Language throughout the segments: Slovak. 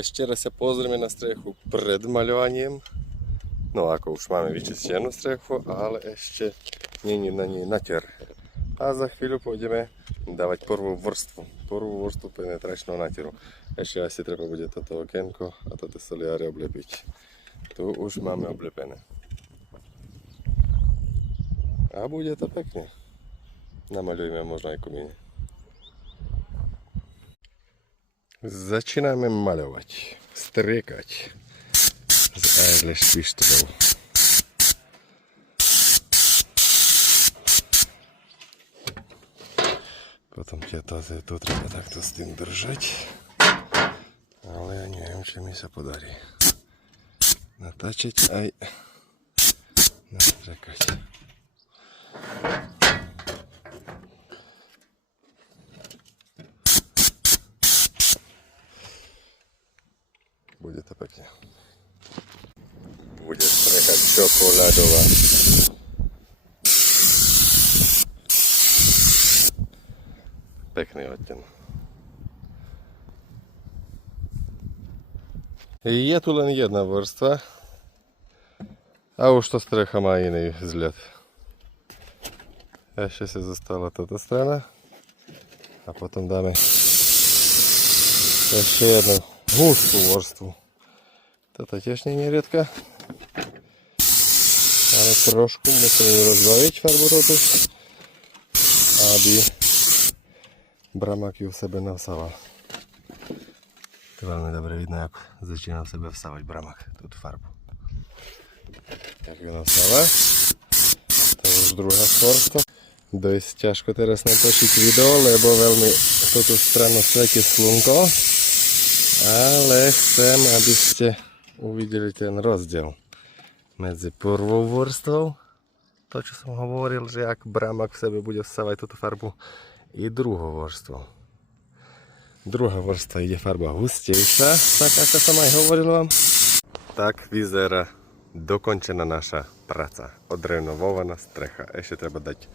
Ešte raz sa pozrieme na strechu pred maľovaním. No ako už máme vyčistenú strechu, ale ešte nie je na nej natier. A za chvíľu pôjdeme dávať prvú vrstvu penetračného natieru. Ešte asi treba bude toto okienko a toto soliare oblepiť. Tu už máme oblepené. A bude to pekne. Namaľujeme možno aj komíne. Začíname maľovať, striekať z Eilish pištolou. Potom tieto tu treba takto s tým držať, ale ja neviem, či mi sa podarí natáčať aj nastriekať. Bude to pekne. Bude strecha čokoládová. Pekný odten. Je tu len jedna vrstva a už to strecha má iný vzhľad. Ešte sa zostala táto strana a potom dáme ešte jednu hustú vrstvu. Toto tiež nie je riedka, ale trošku musíme rozbaviť farbu toto, aby bramak ju v sebe nasával. To veľmi dobre vidno, ako začína v sebe vsávať bramak, túto farbu. Tak ju nasáva. To je už druhá vrstva. Dosť ťažko teraz natočiť video, lebo veľmi túto stranu svieti slnko. Ale chcem, aby ste uvideli ten rozdiel medzi prvou vrstvou, to čo som hovoril, že ak bramak v sebe bude vsávať túto farbu, i druhou vrstvou. Druhá vrstva ide farba hustejšia, tak ako som aj hovoril vám. Tak vyzerá dokončená naša práca. Odrenovovaná strecha. Ešte treba dať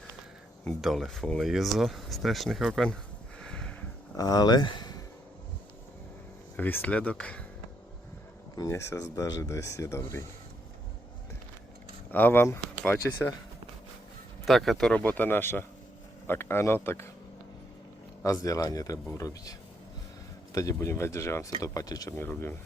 dole fóliu zo strešných okon. Ale výsledok mne sa zdá, že dosť je dobrý. A vám páči sa takáto robota naša? Ak áno, tak a zdieľanie treba urobiť. Vtedy budem vedieť, že vám sa to páči, čo my robíme.